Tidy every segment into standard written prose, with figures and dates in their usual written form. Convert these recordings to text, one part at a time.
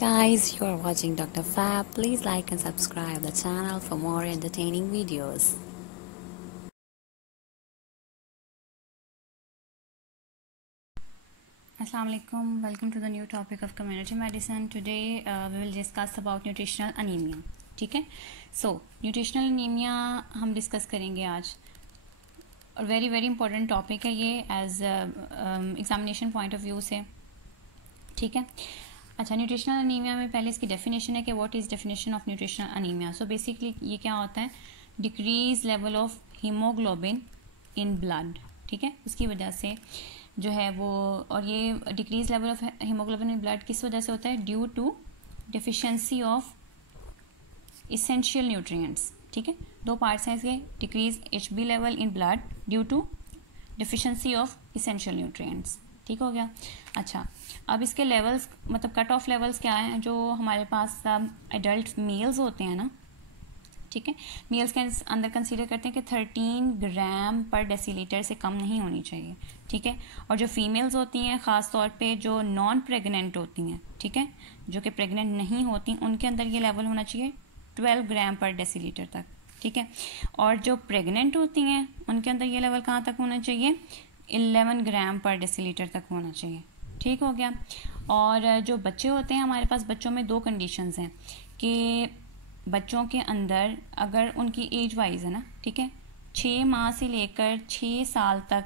guys, you are watching Dr. Fab. Please like and subscribe the channel for more entertaining videos. Assalamu alaikum. Welcome to the new topic of community medicine. Today we will discuss about nutritional anemia. ठीक है, so nutritional anemia हम discuss करेंगे आज और very important topic है ये as examination point of view से. ठीक है, अच्छा, न्यूट्रिशनल अनीमिया में पहले इसकी डेफिनेशन है कि what is definition of nutritional anaemia. So basically ये क्या होता है, decrease level of haemoglobin in blood. ठीक है, उसकी वजह से जो है वो, और ये decrease level of haemoglobin in blood किस वजह से होता है, due to deficiency of essential nutrients. ठीक है, दो पार्ट्स हैं इसके, decrease HB level in blood due to deficiency of essential nutrients. ठीक हो गया. अच्छा, अब इसके लेवल्स मतलब कट ऑफ लेवल्स क्या हैं, जो हमारे पास एडल्ट मेल्स होते हैं ना, ठीक है, मेल्स के अंदर कंसीडर करते हैं कि 13 ग्राम पर डेसीलीटर से कम नहीं होनी चाहिए. ठीक है, और जो फीमेल्स होती हैं ख़ास तौर पे जो नॉन प्रेग्नेंट होती हैं, ठीक है, जो कि प्रेग्नेंट नहीं होती, उनके अंदर ये लेवल होना चाहिए 12 ग्राम पर डेसीलीटर तक. ठीक है, और जो प्रेग्नेंट होती हैं उनके अंदर ये लेवल कहाँ तक होना चाहिए, 11 ग्राम पर डेसीलीटर तक होना चाहिए. ठीक हो गया. और जो बच्चे होते हैं हमारे पास, बच्चों में दो कंडीशंस हैं कि बच्चों के अंदर अगर उनकी एज वाइज है ना, ठीक है, 6 माह से लेकर 6 साल तक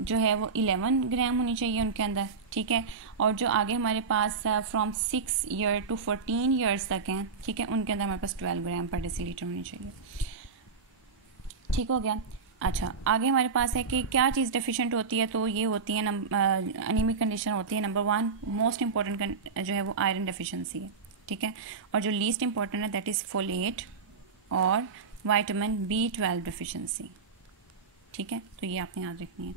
जो है वो 11 ग्राम होनी चाहिए उनके अंदर. ठीक है, और जो आगे हमारे पास फ्रॉम 6 ईयर टू 14 ईयर्स तक हैं, ठीक है, उनके अंदर हमारे पास 12 ग्राम पर डेसीलीटर होनी चाहिए. ठीक हो गया. अच्छा, आगे हमारे पास है कि क्या चीज़ डेफिशिएंट होती है, तो ये होती है अनीमिक कंडीशन होती है. नंबर 1 मोस्ट इंपॉर्टेंट जो है वो आयरन डेफिशिएंसी है. ठीक है, और जो लीस्ट इंपॉर्टेंट है दैट इज़ फोलेट और विटामिन B12 डेफिशिएंसी. ठीक है, तो ये आपने याद रखनी है.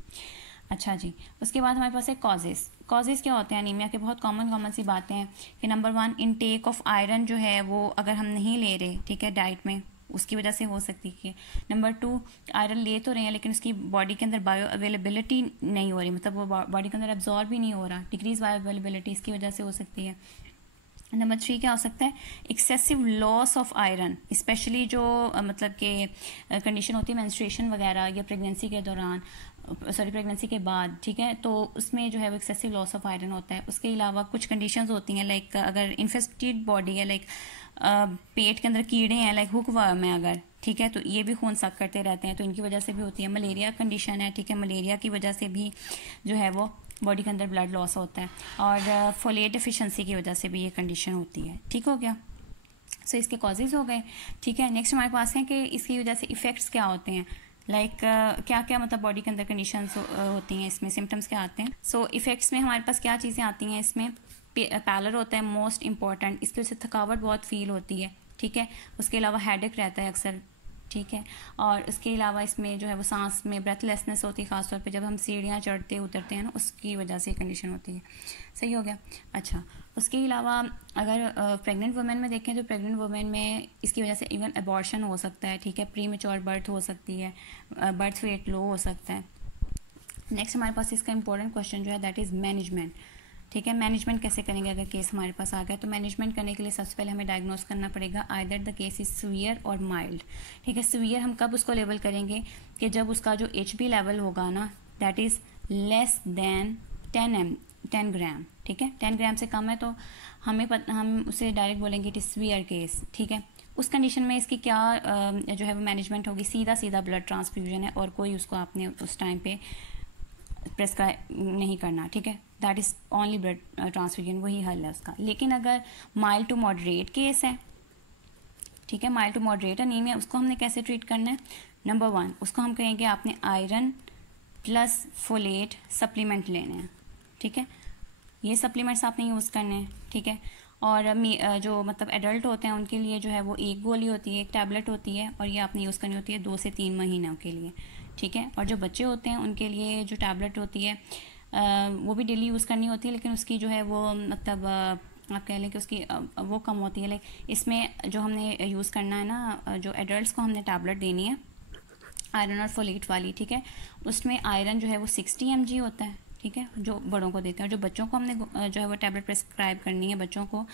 अच्छा जी, उसके बाद हमारे पास है कॉजेज़ क्या होते हैं अनीमिया के, बहुत कॉमन सी बातें हैं कि नंबर 1 इनटेक ऑफ आयरन जो है वो अगर हम नहीं ले रहे, ठीक है, डाइट में, उसकी वजह से हो सकती है. नंबर 2 आयरन ले तो रहे हैं लेकिन उसकी बॉडी के अंदर बायो अवेलेबिलिटी नहीं हो रही, मतलब वो बॉडी के अंदर एब्जॉर्ब भी नहीं हो रहा, डिक्रीज बायो अवेलेबिलिटी, इसकी वजह से हो सकती है. नंबर 3 क्या हो सकता है, excessive loss of iron, specially जो मतलब कि कंडीशन होती है मेंस्ट्रुएशन वगैरह या प्रेगनेंसी के दौरान, प्रेगनेंसी के बाद. ठीक है, तो उसमें जो है वो एक्सेसिव लॉस ऑफ आयरन होता है. उसके अलावा कुछ कंडीशंस होती हैं लाइक अगर इन्फेस्टेड बॉडी है, लाइक पेट के अंदर कीड़े हैं, लाइक हुकवर्म है अगर, ठीक है, तो ये भी खून सक करते रहते हैं, तो इनकी वजह से भी होती है. मलेरिया कंडीशन है, ठीक है, मलेरिया की वजह से भी जो है वो बॉडी के अंदर ब्लड लॉस होता है. और फोलेट डिफिशिएंसी की वजह से भी ये कंडीशन होती है. ठीक हो गया. सो इसके कॉजेज़ हो गए. ठीक है, नेक्स्ट हमारे पास है कि इसकी वजह से इफ़ेक्ट्स क्या होते हैं, लाइक क्या क्या मतलब बॉडी के अंदर कंडीशंस होती हैं, इसमें सिम्टम्स क्या आते हैं. सो इफ़ेक्ट्स में हमारे पास क्या चीज़ें आती हैं, इसमें पैलर होता है मोस्ट इंपॉर्टेंट, इसकी वजह से थकावट बहुत फील होती है. ठीक है, उसके अलावा हेडेक रहता है अक्सर. ठीक है, और उसके अलावा इसमें जो है वो सांस में ब्रेथलेसनेस होती है, ख़ासतौर पे जब हम सीढ़ियाँ चढ़ते उतरते हैं ना, उसकी वजह से कंडीशन होती है. सही हो गया. अच्छा, उसके अलावा अगर प्रेग्नेंट वुमेन में देखें तो प्रेग्नेंट वुमेन में इसकी वजह से इवन अबॉर्शन हो सकता है. ठीक है, प्रीमेच्योर बर्थ हो सकती है, बर्थ वेट लो हो सकता है. नेक्स्ट हमारे पास इसका इंपॉर्टेंट क्वेश्चन जो है दैट इज़ मैनेजमेंट. ठीक है, मैनेजमेंट कैसे करेंगे अगर केस हमारे पास आ गया, तो मैनेजमेंट करने के लिए सबसे पहले हमें डायग्नोस करना पड़ेगा either the case is severe और माइल्ड. ठीक है, सीवियर हम कब उसको लेवल करेंगे कि जब उसका जो HB लेवल होगा ना दैट इज़ लेस दैन 10 ग्राम. ठीक है, 10 ग्राम से कम है तो हम उसे डायरेक्ट बोलेंगे इट इज़ सीवियर केस. ठीक है, उस कंडीशन में इसकी क्या जो है वो मैनेजमेंट होगी, सीधा ब्लड ट्रांसफ्यूजन है और कोई उसको आपने उस टाइम पे प्रेस्क्राइब नहीं करना. ठीक है, that is only blood transfusion, वही हल है उसका. लेकिन अगर माइल्ड टू मॉडरेट केस है, ठीक है, माइल्ड टू मॉडरेट अनीमिया, उसको हमने कैसे ट्रीट करना है. नंबर 1 उसको हम कहेंगे आपने आयरन प्लस फोलेट सप्लीमेंट लेने हैं. ठीक है, ये सप्लीमेंट्स आपने यूज़ करने हैं. ठीक है, और जो मतलब एडल्ट होते हैं उनके लिए जो है वो एक गोली होती है, एक टैबलेट होती है, और ये आपने यूज़ करनी होती है 2 से 3 महीनों के लिए. ठीक है, और जो बच्चे होते हैं उनके लिए जो टैबलेट होती है वो भी डेली यूज़ करनी होती है, लेकिन उसकी जो है वो मतलब आप कह लें कि उसकी वो कम होती है. लाइक इसमें जो हमने यूज़ करना है ना, जो एडल्ट्स को हमने टैबलेट देनी है आयरन और फोलेट वाली. ठीक है, उसमें आयरन जो है वो 60 mg होता है. ठीक है, जो बड़ों को देते हैं, और जो बच्चों को हमने जो है वो टैबलेट प्रेस्क्राइब करनी है बच्चों को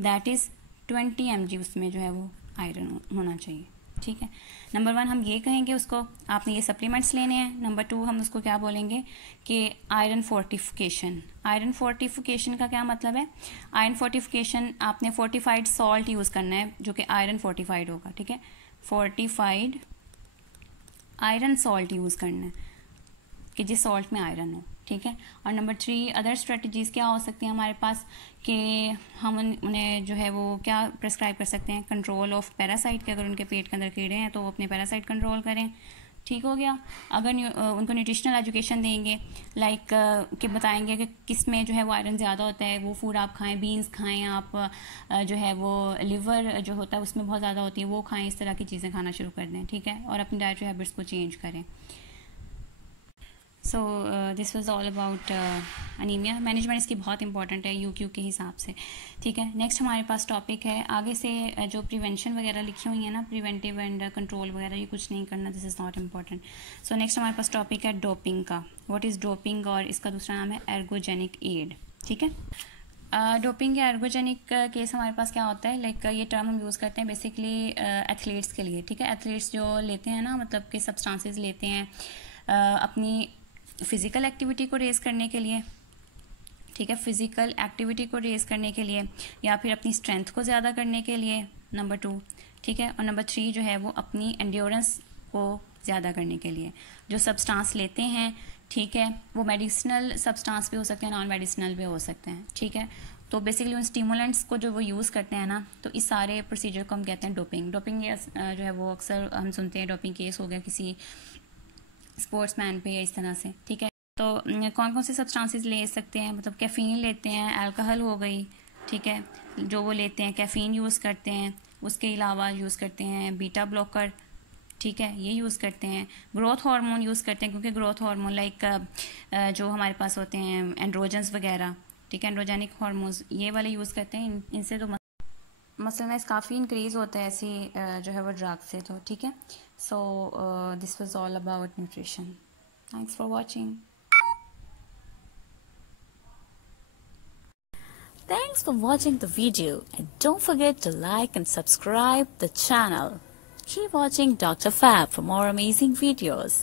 दैट इज़ 20 mg उसमें जो है वो आयरन होना चाहिए, ठीक है। नंबर 1 हम ये कहेंगे उसको, आपने ये सप्लीमेंट्स लेने हैं। नंबर 2 हम उसको क्या बोलेंगे कि आयरन फोर्टिफिकेशन। आयरन फोर्टिफिकेशन का क्या मतलब है? आयरन फोर्टिफिकेशन, आपने फोर्टिफाइड सॉल्ट यूज़ करना है जो कि आयरन फोर्टिफाइड होगा, ठीक है। फोर्टिफाइड आयरन सॉल्ट यूज़ करना है कि जिस सॉल्ट में आयरन हो, ठीक है। और नंबर 3 अदर स्ट्रेटजीज़ क्या हो सकती हैं हमारे पास कि हम उन्हें जो है वो क्या प्रेस्क्राइब कर सकते हैं, कंट्रोल ऑफ पैरासाइट के, अगर उनके पेट के अंदर कीड़े हैं तो वो अपने पैरासाइट कंट्रोल करें, ठीक हो गया। अगर उनको न्यूट्रिशनल एजुकेशन देंगे, लाइक कि बताएंगे कि किस में जो है वो आयरन ज़्यादा होता है, वो फूड आप खाएं, बीन्स खाएं आप, जो है वो लिवर जो होता है उसमें बहुत ज़्यादा होती है वो खाएं, इस तरह की चीज़ें खाना शुरू कर दें, ठीक है। और अपनी डाइटरी हैबिट्स को चेंज करें। So this was all about anaemia. Management इसकी बहुत इंपॉर्टेंट है यूक्यू के हिसाब से, ठीक है। नेक्स्ट हमारे पास टॉपिक है आगे से जो प्रिवेंशन वगैरह लिखी हुई है ना, प्रिवेंटिव एंड कंट्रोल वगैरह, ये कुछ नहीं करना, this is not important. So next हमारे पास टॉपिक है डोपिंग का। व्हाट इज़ डोपिंग, और इसका दूसरा नाम है एर्गोजेनिक एड, ठीक है। डोपिंग या एर्गोजेनिक केस हमारे पास क्या होता है, लाइक ये टर्म हम यूज़ करते हैं बेसिकली एथलीट्स के लिए, ठीक है। एथलीट्स जो लेते हैं ना, मतलब कि सब्सटेंसेस लेते हैं अपनी फ़िज़िकल एक्टिविटी को रेज़ करने के लिए, ठीक है, फ़िज़िकल एक्टिविटी को रेज़ करने के लिए, या फिर अपनी स्ट्रेंथ को ज़्यादा करने के लिए, नंबर 2, ठीक है। और नंबर 3 जो है वो अपनी एंड्योरेंस को ज़्यादा करने के लिए जो सब्सटेंस लेते हैं, ठीक है। वो मेडिसिनल सब्सटेंस भी हो सकते हैं, नॉन मेडिसिनल भी हो सकते हैं, ठीक है। तो बेसिकली उन स्टिमुलेंट्स को जो वो यूज़ करते हैं ना, तो इस सारे प्रोसीजर को हम कहते हैं डोपिंग। डोपिंग जो है वो अक्सर हम सुनते हैं, डोपिंग केस हो गया किसी स्पोर्ट्समैन पे या इस तरह से, ठीक है। तो कौन कौन से सब्सटेंसेस ले सकते हैं, मतलब कैफ़ीन लेते हैं, अल्कोहल हो गई, ठीक है, जो वो लेते हैं, कैफ़ीन यूज़ करते हैं, उसके अलावा यूज़ करते हैं बीटा ब्लॉकर, ठीक है, ये यूज़ करते हैं, ग्रोथ हार्मोन यूज़ करते हैं, क्योंकि ग्रोथ हार्मोन लाइक जो हमारे पास होते हैं एंड्रोजन्स वगैरह, ठीक है, एंड्रोजेनिक हार्मोन्स, ये वाले यूज़ करते हैं। इनसे तो मसल मास काफ़ी इंक्रीज़ होता है ऐसी जो है वो ड्रग से, तो ठीक है। So this was all about nutrition. Thanks for watching. Thanks for watching the video, and don't forget to like and subscribe the channel. Keep watching Dr. Fab for more amazing videos.